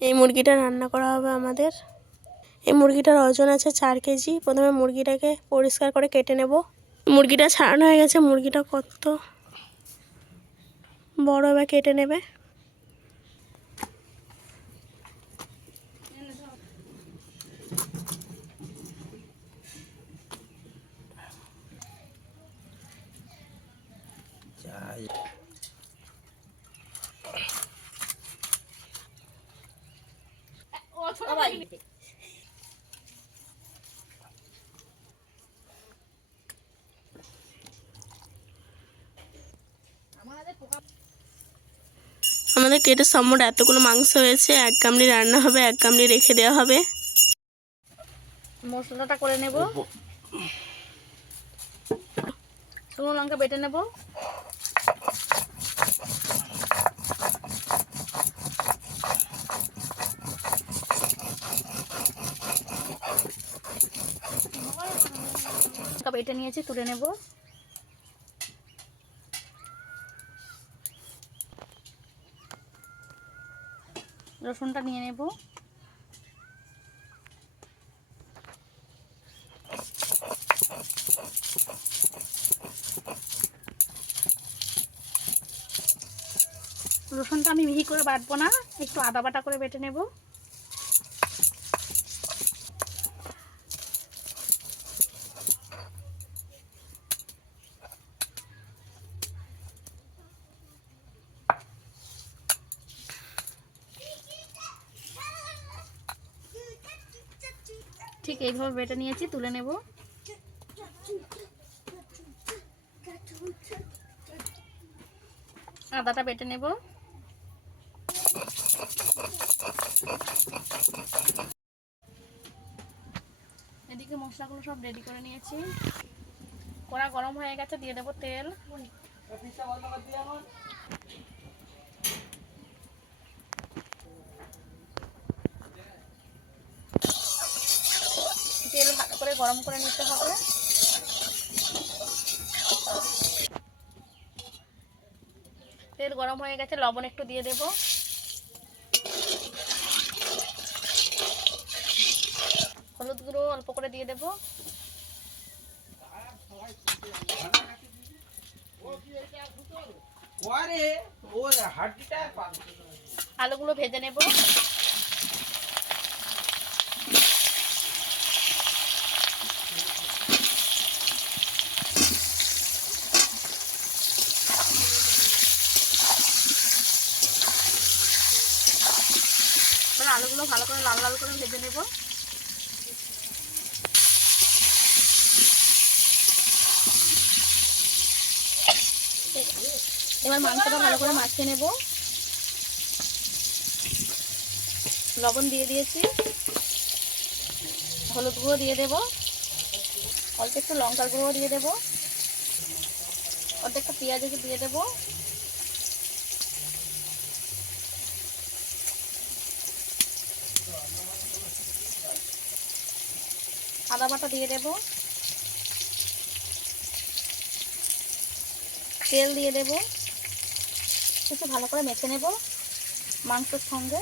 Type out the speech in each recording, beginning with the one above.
এই মুরগিটা রান্না করা হবে আমাদের। এই মুরগিটার ওজন আছে চার কেজি। প্রথমে মুরগিটাকে পরিষ্কার করে কেটে নেব। মুরগিটা ছাড়ানো হয়ে গেছে। মুরগিটা কত বড় এবার কেটে নেবে। আমাদের কেটে সম্মট এতগুলো মাংস হয়েছে এক গামলি রান্না হবে এক গামলি রেখে দেওয়া হবে। মশলাটা করে নেব। শুকনো লঙ্কা বেটে নেব। বেটে নিয়েছি, তুলে নেব। রসুনটা নিয়ে নেব। রসুনটা আমি মিহি করে বাটবো না, একটু আদা বাটা করে বেটে নেব। ঠিক এইভাবে বেটে নিয়েছি, তুলে নেব। আদাটা বেটে নেব। এদিকে মশলাগুলো সব রেডি করে নিয়েছি। কড়া গরম হয়ে গেছে, দিয়ে দেবো তেল। গরম করে নিতে হবে। তেল গরম হয়ে গেছে লবণ একটু দিয়ে দেব। হলুদ গুঁড়ো অল্প করে দিয়ে দেব। আলুগুলো ভেজে নেব। এবার ভালো করে লাল লাল করে ভেজে নেব। এবার মাংসটা ভালো করে মাখিয়ে নেব। লবণ দিয়ে দিয়েছি। হলুদ গুঁড়ো দিয়ে দেব। অল্প একটু লঙ্কার গুঁড়ো দিয়ে দেব। অর্ধেকটা পেঁয়াজ দিয়ে দেবো। বাটা দিয়ে দেব। তেল দিয়ে দেব। কিছু ভালো করে মেখে নেব মাংসের সঙ্গে।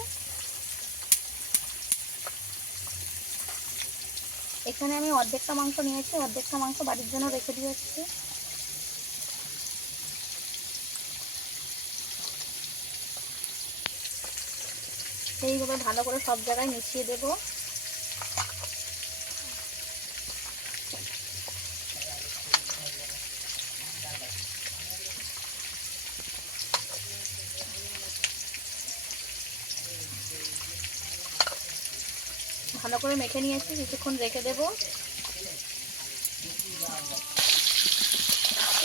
এখানে আমি অর্ধেকটা মাংস নিয়েছি, অর্ধেকটা মাংস বাড়ির জন্য রেখে দিয়েছি। সেইভাবে ভালো করে সব জায়গায় মিশিয়ে দেবো। করে মেখে নিয়েছি কিছুক্ষণ রেখে দেব।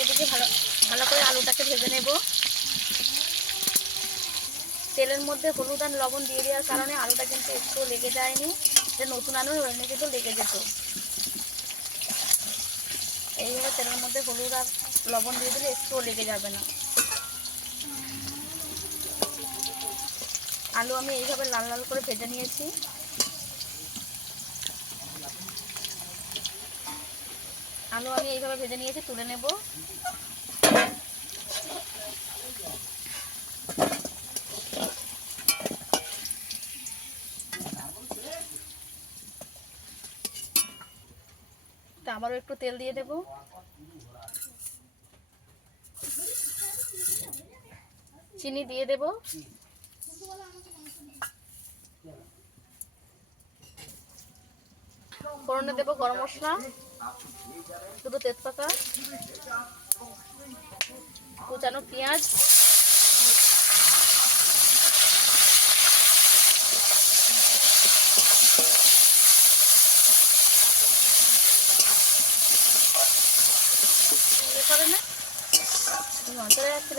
এদিকে ভালো ভালো করে আলুটাকে ভেজে নেব। তেলের মধ্যে হলুদ আর লবণ দিয়ে দেওয়ার কারণে আলুটা কিন্তু একটু লেগে যায়নি, যে নতুন আলু এমনি কিন্তু লেগে যেত। এইভাবে তেলের মধ্যে হলুদ আর লবণ দিয়ে দিলে একটুও লেগে যাবে না। আলু আমি এইভাবে লাল লাল করে ভেজে নিয়েছি। আলু আমি এইভাবে ভেজে নিয়েছি, তুলে নেব। আবারও একটু তেল দিয়ে দেব। চিনি দিয়ে দেব। ফোড়নে দেব গরম মশলা, দুটো তেজপাতা, কুচানো পেঁয়াজ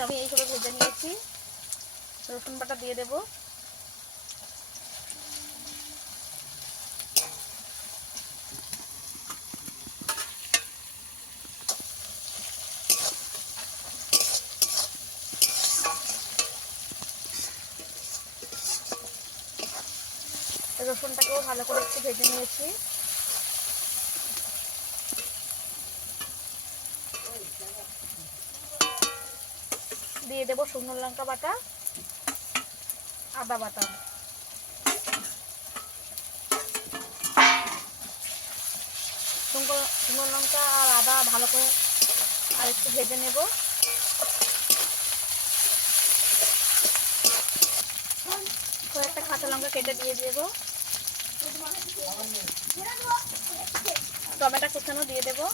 আমি এইভাবে ভেজে নিয়েছি। রসুন বাটা দিয়ে দেবো রসুনটাকেও ভালো করে একটু দিয়ে দেবো শুকনো লঙ্কা বাটা, আদা বাটা। শুকনো লঙ্কা আর আদা ভালো করে আর একটু ভেজে নেব। কয়েকটা কাঁচা লঙ্কা কেটে দিয়ে দেবো। টমেটো কুচানো দিয়ে দেবো।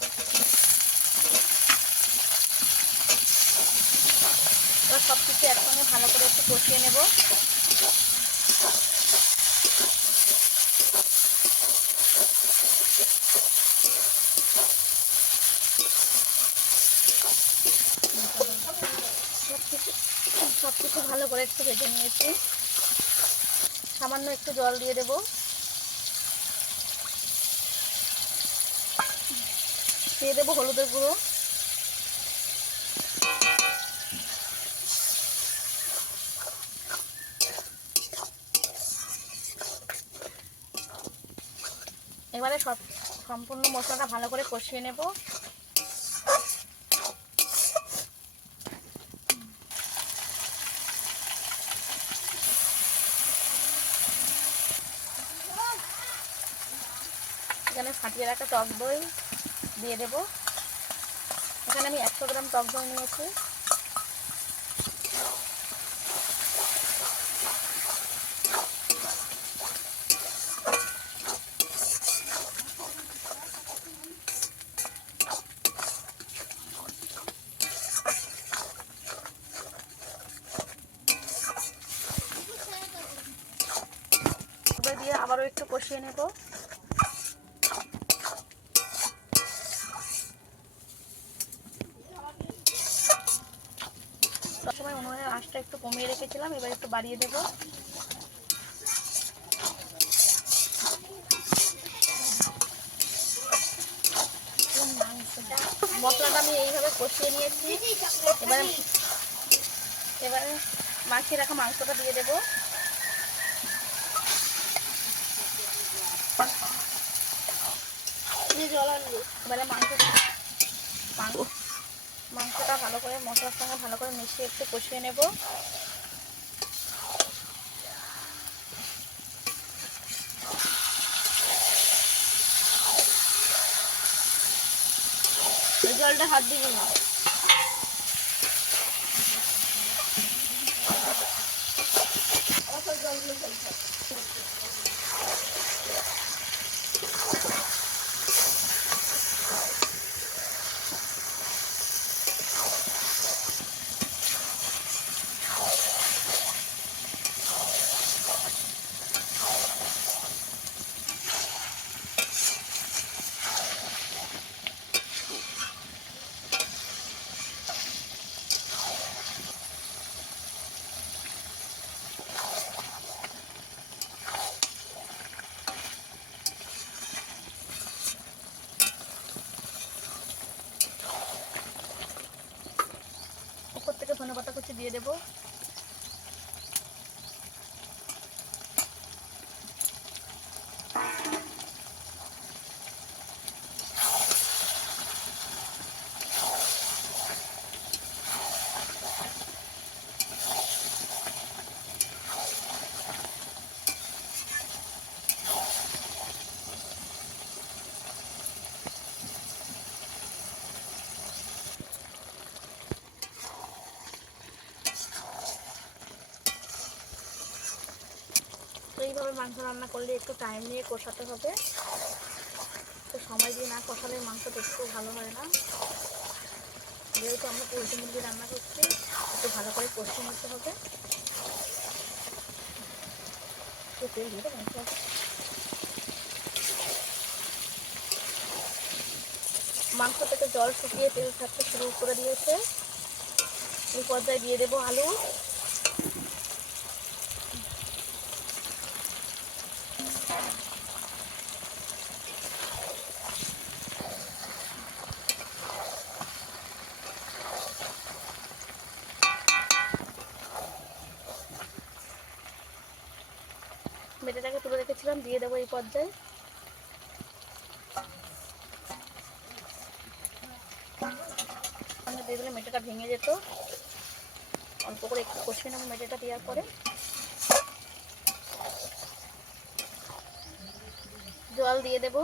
এবার সব কিছু একসঙ্গে ভালো করে একটু কষিয়ে নেব। সব কিছু ভালো করে একটু ভেজে নিয়েছি। সামান্য একটু জল দিয়ে দেব। দিয়ে দেবো হলুদের গুঁড়ো। এবারে সব সম্পূর্ণ মশলাটা ভালো করে কষিয়ে নেব। এখানে ফাটিয়ে রাখা টক দই। দিয়ে দেব। এখানে আমি একশো গ্রাম টক দই নিয়েছি। দিয়ে আবারও একটু কষিয়ে নেব। আঁচটা একটু কমিয়ে রেখেছিলাম, এবার একটু বাড়িয়ে দেব। মশলাটা আমি এইভাবে কষিয়ে নিয়েছি। এবারে এবারে মাখিয়ে রাখা মাংসটা দিয়ে দেবো। এবারে মাংস মাংস- মাংসটা ভালো করে, মশলার সঙ্গে ভালো করে মিশিয়ে একটু কষিয়ে নেব। জলটা হাত দিবি না উপর থেকে কুচি দিয়ে দেবো। মাংস রান্না করলে একটু টাইম নিয়ে কষাতে হবে। তো সময় দিয়ে না কষালে মাংসটা একটু ভালো হয় না। যেহেতু আমরা পোলট্রি মুরগি রান্না করছি, একটু ভালো করে কষতে নিতে হবে। তেল দিয়ে মাংস। মাংস থেকে জল শুকিয়ে তেল ছাড়তে শুরু করে দিয়েছে। এই পর্যায়ে দিয়ে দেবো আলু। মেটেটাকে তুলে রেখেছিলাম, দিয়ে দেবো এই পর্যায়ে। সঙ্গে দিয়ে দিলে মেটেটা ভেঙে যেত। অল্প করে একটু কষিয়ে নেব মেটেটা দেওয়ার পরে। জল দিয়ে দেব।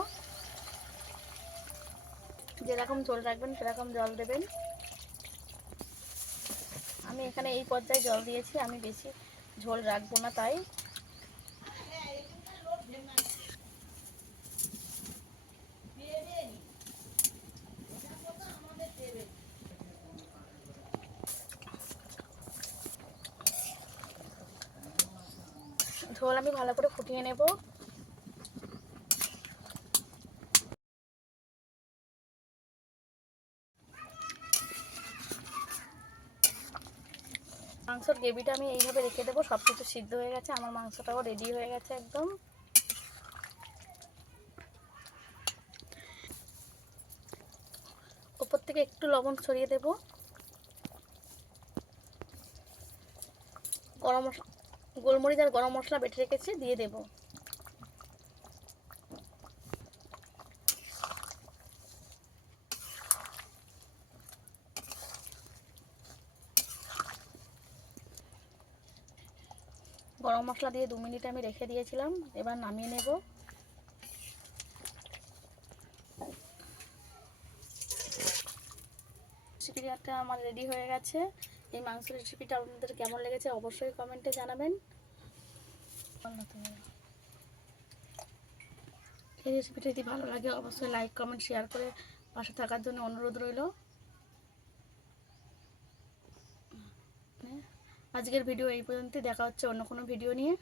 যেরকম ঝোল রাখবেন, সেরকম জল দেবেন। আমি এখানে এই পর্যায়ে জল দিয়েছি। আমি বেশি ঝোল রাখব না তাই। ঝোল আমি ভালো করে ফুটিয়ে নেব। মাংসর গ্রেভিটা আমি এইভাবে রেখে দেবো সব কিছু সিদ্ধ হয়ে গেছে, আমার মাংসটাও রেডি হয়ে গেছে একদম। থেকে একটু লবণ ছড়িয়ে দেব। গরম মশলা গোলমরিচ আর গরম মশলা বেটে রেখেছি, দিয়ে দেব। গরম মশলা দিয়ে দু মিনিট আমি রেখে দিয়েছিলাম, এবার নামিয়ে নেব। রেসিপিটা আমার রেডি হয়ে গেছে। এই মাংস রেসিপিটা আপনাদের কেমন লেগেছে অবশ্যই কমেন্টে জানাবেন। এই রেসিপিটা যদি ভালো লাগে, অবশ্যই লাইক কমেন্ট শেয়ার করে পাশে থাকার জন্য অনুরোধ রইল। আজকের ভিডিও এই পর্যন্ত দেখা হচ্ছে অন্য কোনো ভিডিও নিয়ে।